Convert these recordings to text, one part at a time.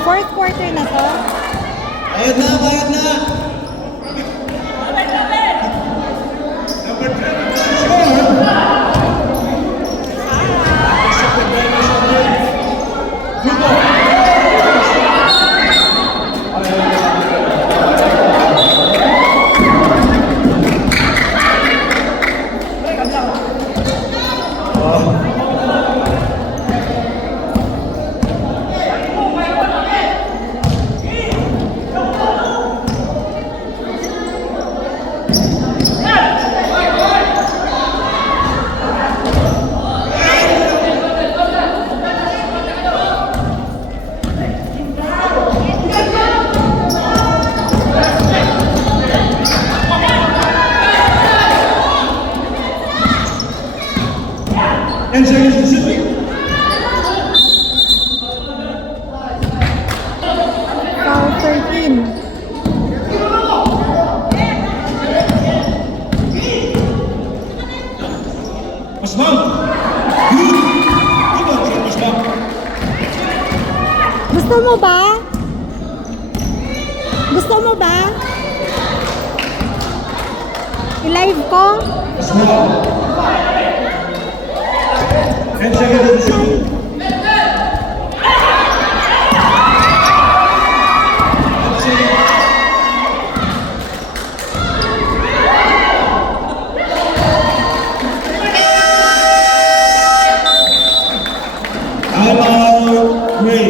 Fourth quarter na to. Bayad na, bayad na! And seconds to shoot. Foul 13. Osman! Good! Good one, Osman. Gusto mo ba? Gusto mo ba? I-live ko? Osman. And seconds to shoot. Timeout, Ray.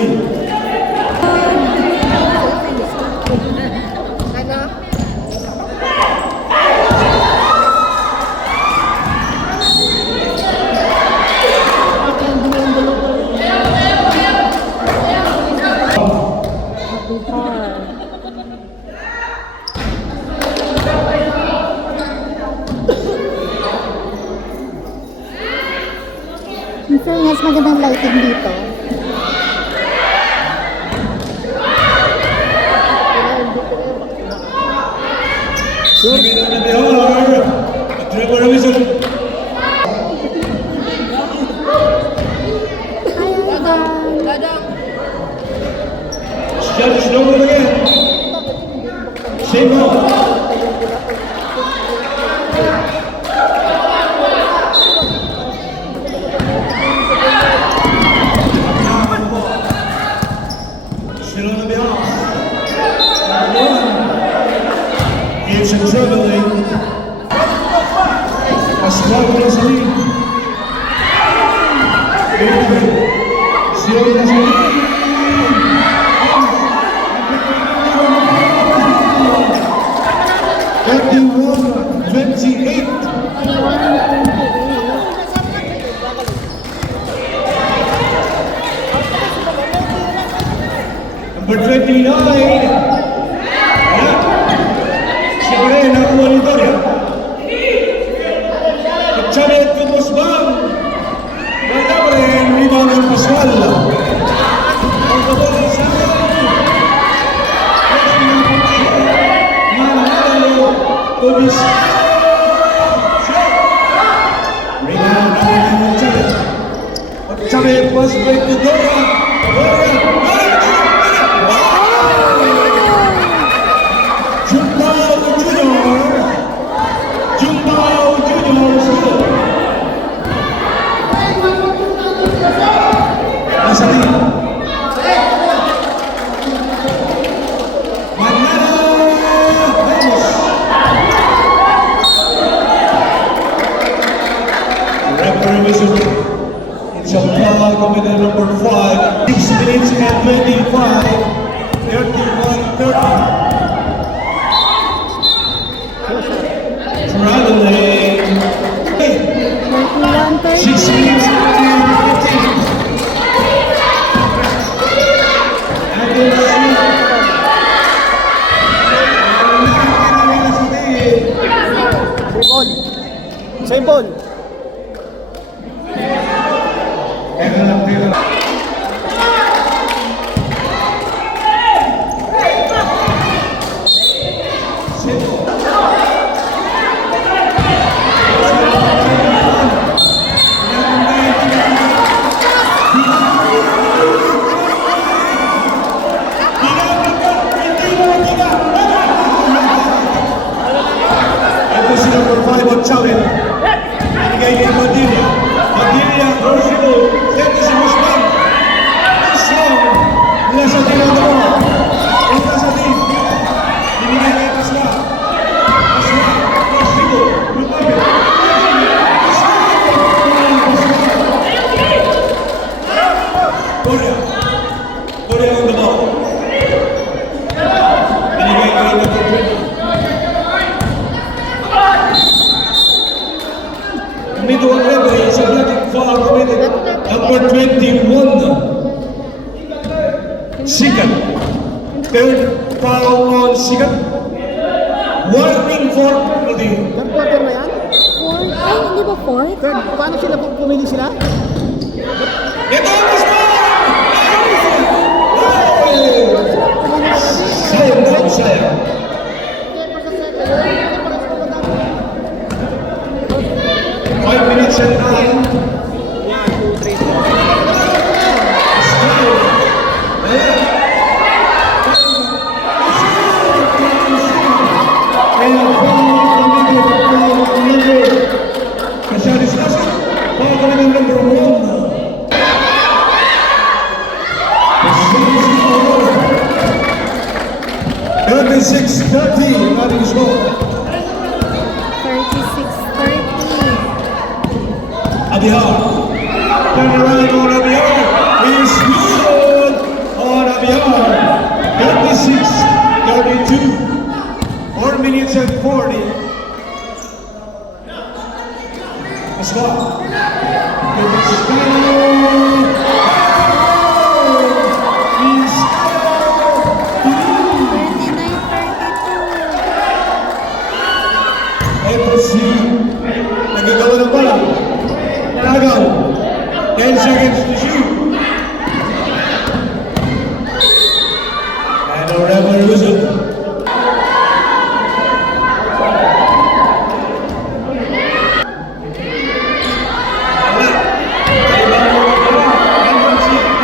In fairness, magandang lighting dito. Second on the hour. Trevor Robinson. Shot is no good again. Same ball. Still on the behalf. It's a traveling. Pascual Rosalín. Still Rosalín. 31-28. Number 29. Siyempre, nakuha ni Doria. Chalet Kumusbang. Wala pa rin, rebound ng Pascual. Ang kabol ng Saan. Manalo, Tobis. Rebound ng Chalet. Chalet was break to Doria. Doria. Jumbao Junior score. Asali. Manalo Ramos. Referee whistle. It's a foul committed number 5. 6 minutes and 25. 31-30. Traveling. 6 minutes and 15. And then Same ball. number 5 on Chawin. Ibigay kay Padilla. Padilla, Rocio, Dennis Guzman. Strong. Mula sa tinador. Mula sa din. Ibigay kay Pasla. Pasla, Rocio, Lumabit. Korea. Korea on the ball. Binigay kay number 20. Middle referee is a blocking foul committed. Number 21. Sikat. Third foul on Sikat. Warning for penalty. Third quarter na yan? Fourth? Ay, hindi ba fourth? Third, paano sila pumili sila? Ito ang gusto! Sayang daw, sayang. 5 minutes and 9. Yan, 2, 3, 4. Six 30, nothing is wrong. 36-30. Abihar. Turn around on Abihar. He is good on Abihar. 36-32. 4 minutes and 40. Aswa. FC. Nagagawa ng bola. Tagaw. 10 seconds to shoot. And a referee whistle.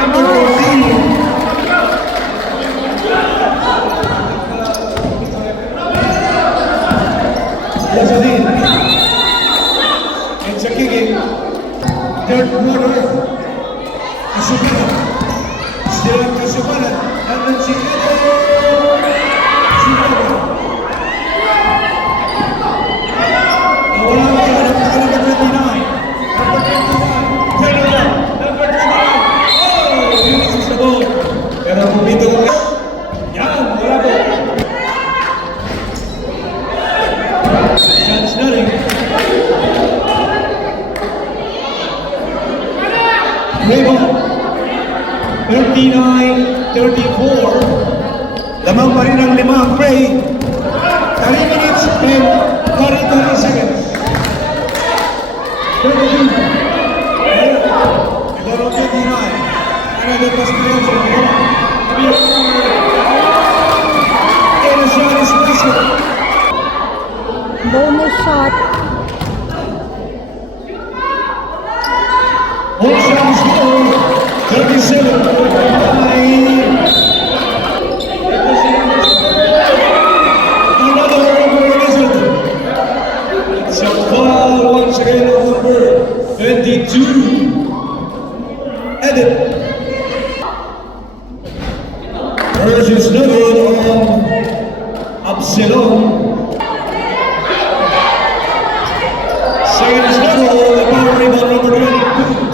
Number 14. Yazadin. It's a kicking. Third quarter. Kasubana. Still Kasubana. And then Chicago. Chicago. Nawala ang kaya. Number 29. Number 29. Turn around. Number 29. Oh! Ulises the ball. Pero pumito ko. Yan. Wala po. Chance nothing. Raymond, 39-34. Lamang pa rin ang 5 ang Gray. 30 minutes and 30 seconds. 32. Ito 29. Another pass to Nelson. And a shot is basket. Bonus shot. All shots goal. 37. Another over result. It's a foul once again of number 22. Edit. Versus Nugget on Absalom. Second is Nugget, the power rebound number 22.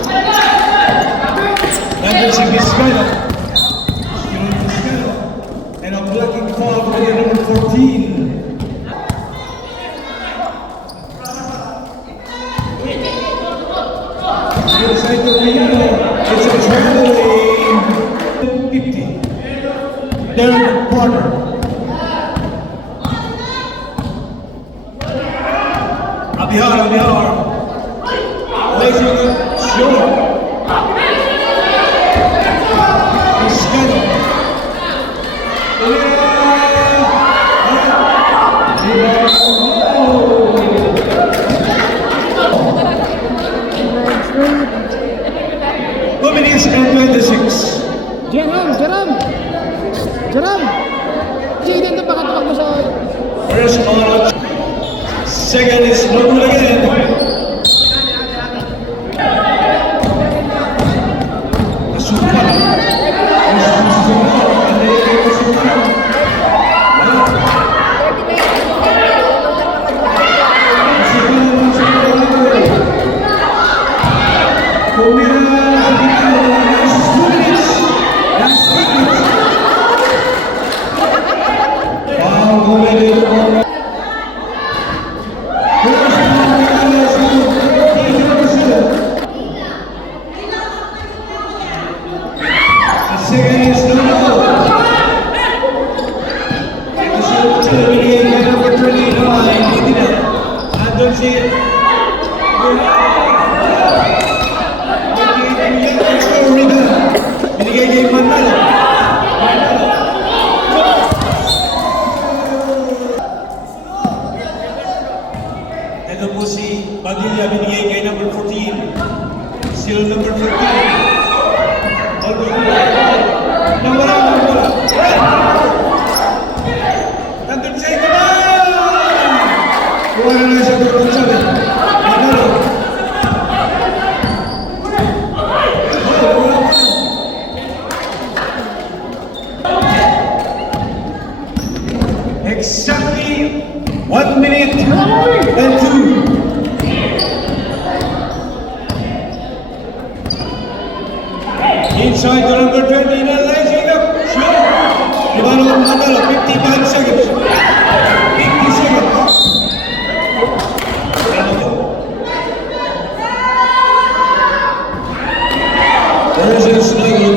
Number 6 is Skyler. And a blocking foul for the number 14. Inside the window, it's a traveling 50. Third quarter. Abihar. Placing it short. Escano. Minutes and 26. Jerome! Jaden, na baka mo sa... First on. Second is 1 minute and 2. Inside the number 20, analyzing up. Shoot. Ivano Mandala, 55 seconds. 50 seconds. Versus Nagel.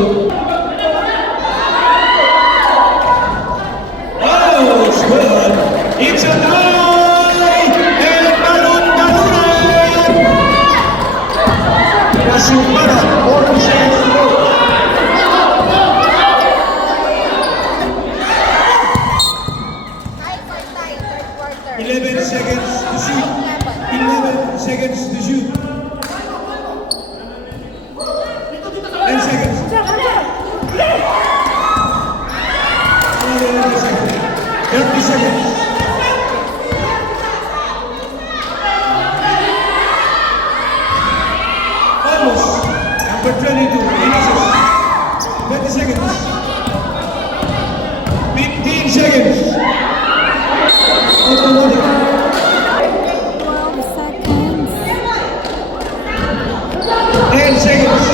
Oh, it's good. It's a tie! And Balon Balunan! Nasumara, 40 seconds to go. Third quarter. 11 seconds to shoot. 11 seconds to shoot. 10 seconds. Another 11 seconds. 30 seconds. Almost. Number 22. Finishes. 20 seconds. 15 seconds. Automatic. 12 seconds. 10 seconds.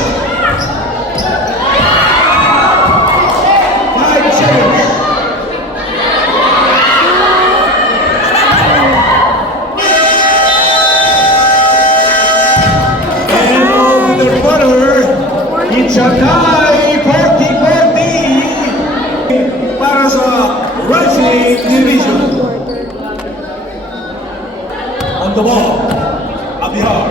5 seconds. And over the quarter, it's a tie, 40-40 para sa Wrestling Division. On the ball, Abihar.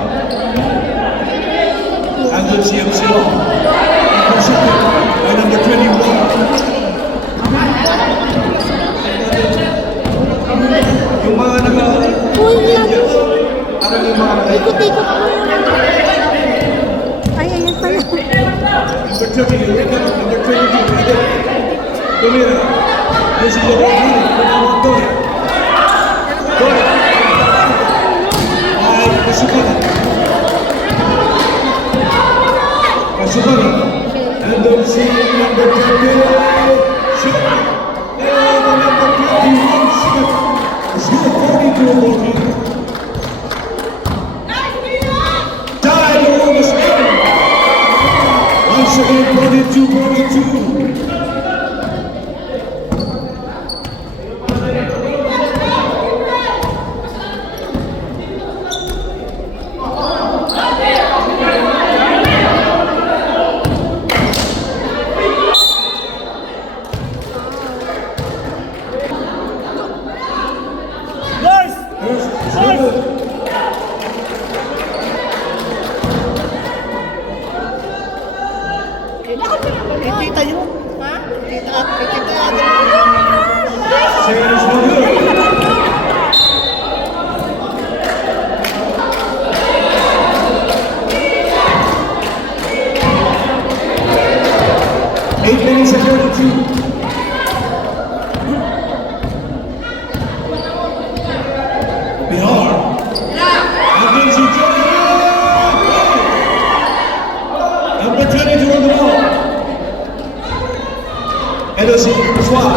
Andrew CMC Law. Intercepted by number 21. Yung mga Uy, lagi. parang yung mga Ikot-ikot mo. Ay, ayan pala. number 30, number 22, Domira. This is the beginning. Doria. Doria. Ay, Pasupani. Pasupani. And then see number 20. Shoot. And the number 21. Shoot 42-40. Tied over the score. Once again, 42-42. Kita yun. Ha? Kita. Second is no good. Eight minutes and 32. Bihar. Against each other. Number 22 on the ball. LOC, Swab.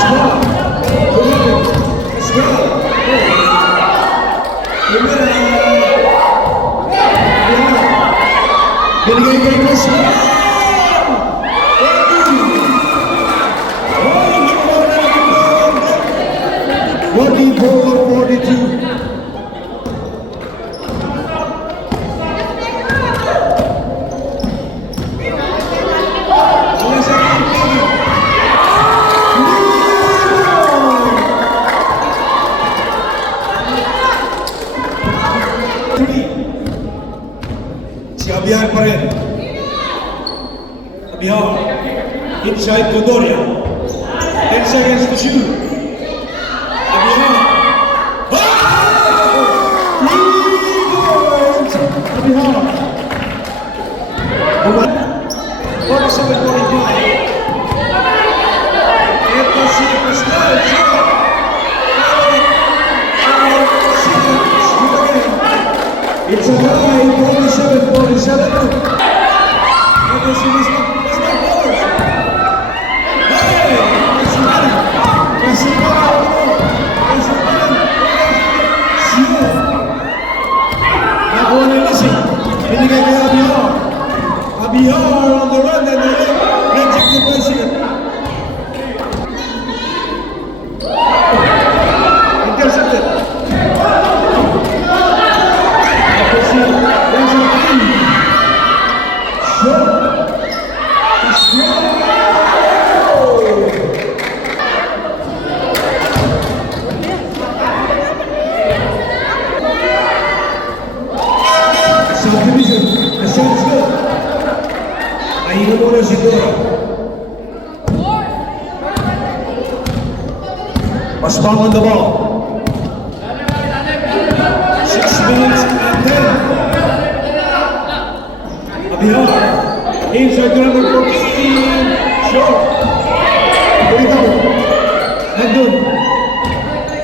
Swab. Swab. Binigay kay Swab. 44-42. Si Abihar pa rin. Abihar. Inside to Doria. 10 seconds to shoot. Abihar. Abihar. 47-45. Ito si Pascal. It's a high 47-47. Ito si Pascal Powers. Hey! Pascal! Pascal! Paspang on the ball. 6 minutes and 10. Abihar. Inside to number 14. Short. Beritahu. Nandun.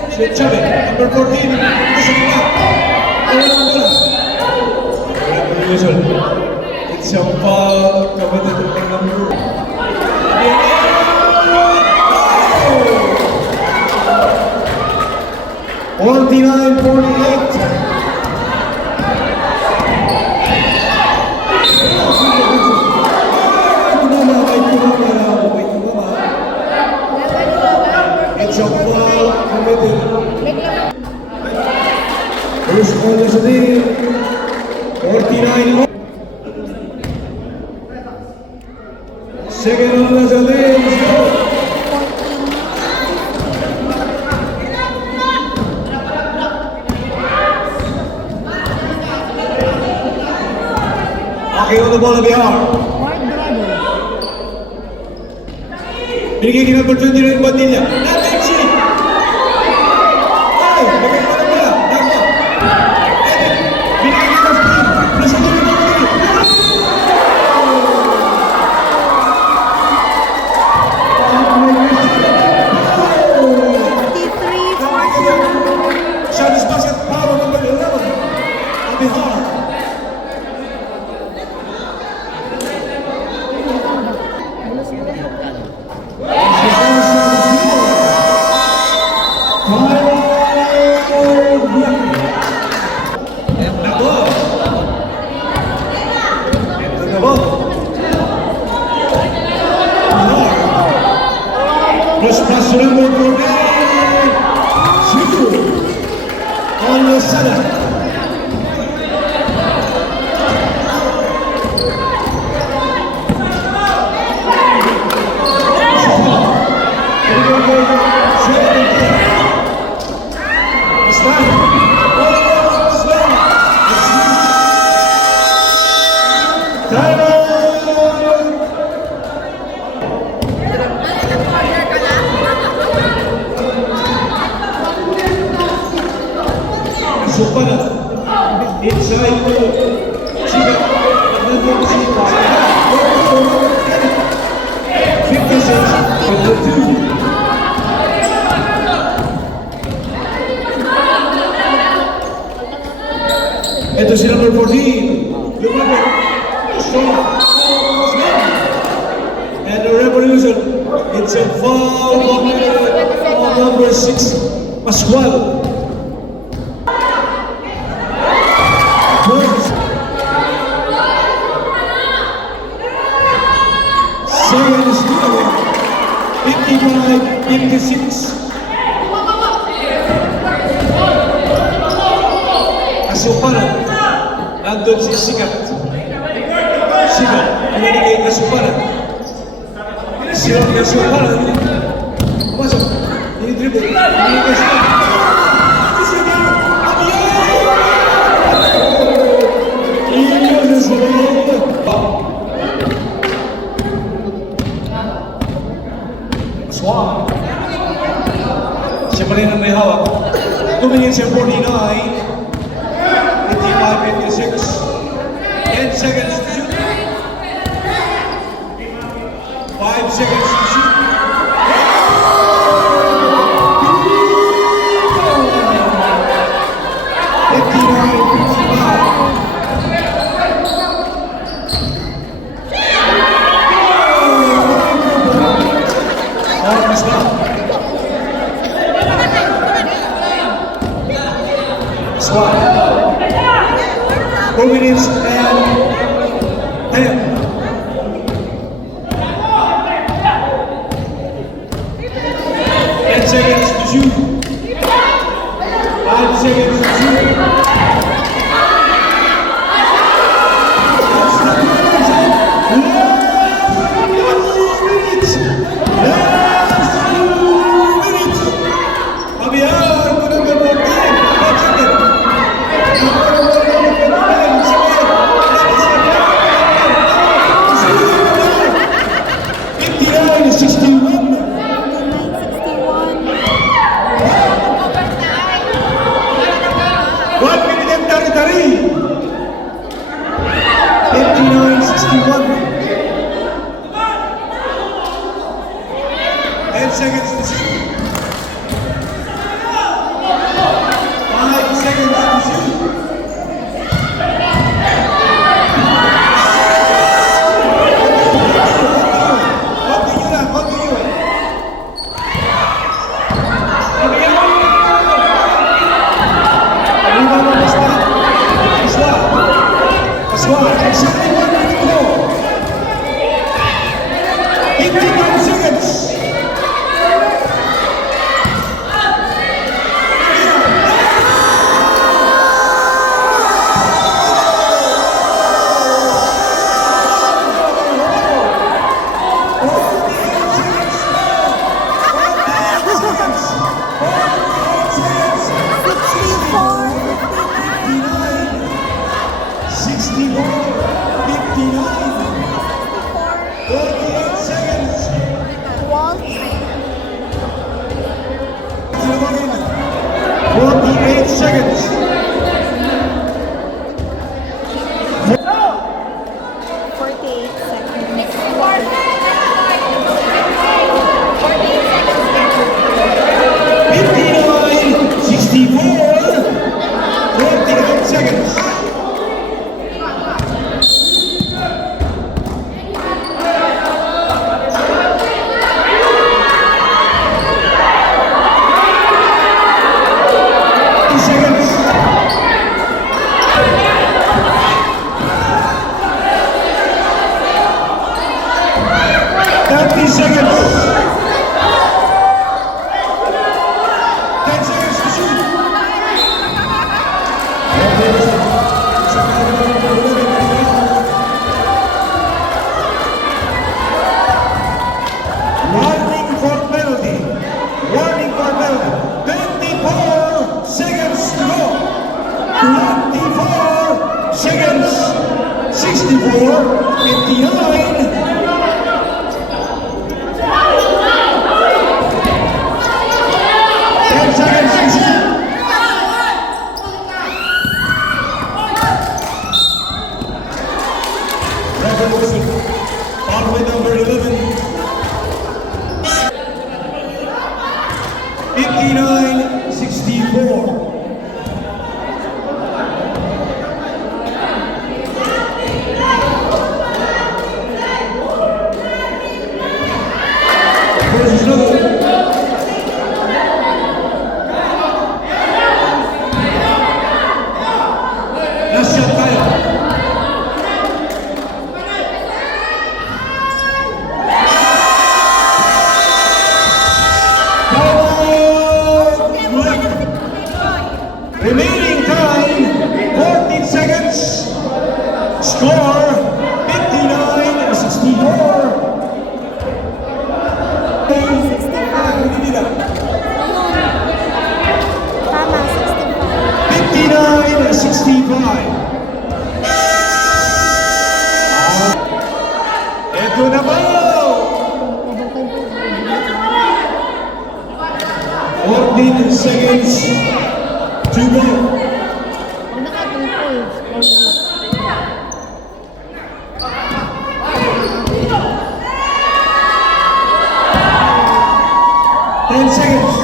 Si Chabe. Number 14. Nasa kita. Wala ang bola. Revolution. It's a foul committed to number. Oh! 49-48. It's a foul committed. First ball is in. 49. Second ball is in. Let's go. Okay, on the ball of Bihar. Binigay number 29 Padilla. Natin si! Ay! Bigay pa na pala. Dapat. Binigay number 15. Nasa dulo na Padilla. Shot is basket power number 11. Bihar. Plus number 14. Situ. On the center. Supana inside to Chiga. 56 from the 2. Ito si number 14. Lumabit. Strong. And the Revolution. It's a foul on number 6. Pascual. Second is 55-56. Kasuparan. Nandun si Sikat. Sikat. Pinanigay Kasuparan. Sikat Kasuparan. Pumasok. Ini-dribble. Pinanigay Sikat. Swan. Siya pa rin ang may hawak. 2 minutes and 49. 55-56. 10 seconds to shoot. 5 seconds to shoot. Squad. 4 minutes and 10. 10 seconds to shoot. 5 seconds to shoot. 10 seconds to shoot. 5 seconds to shoot. Continue lang, continue. Arriba mo, basta. Paswa, exactly 1 minute to go. 59 seconds. Seconds. 48 seconds. 59, 64, 48 seconds. Seconds. 30 seconds. 10 seconds to shoot. Warning for penalty. Warning for penalty. 24 seconds to go. 24 seconds. 64, 59. 10 seconds to shoot. Revolution. On with number 11. 59, 64. Versus another. Last shot tayo. Remaining time, 14 seconds. Score, 59, 64. 59, 65. Ito na po! 14 seconds to go. Ten seconds.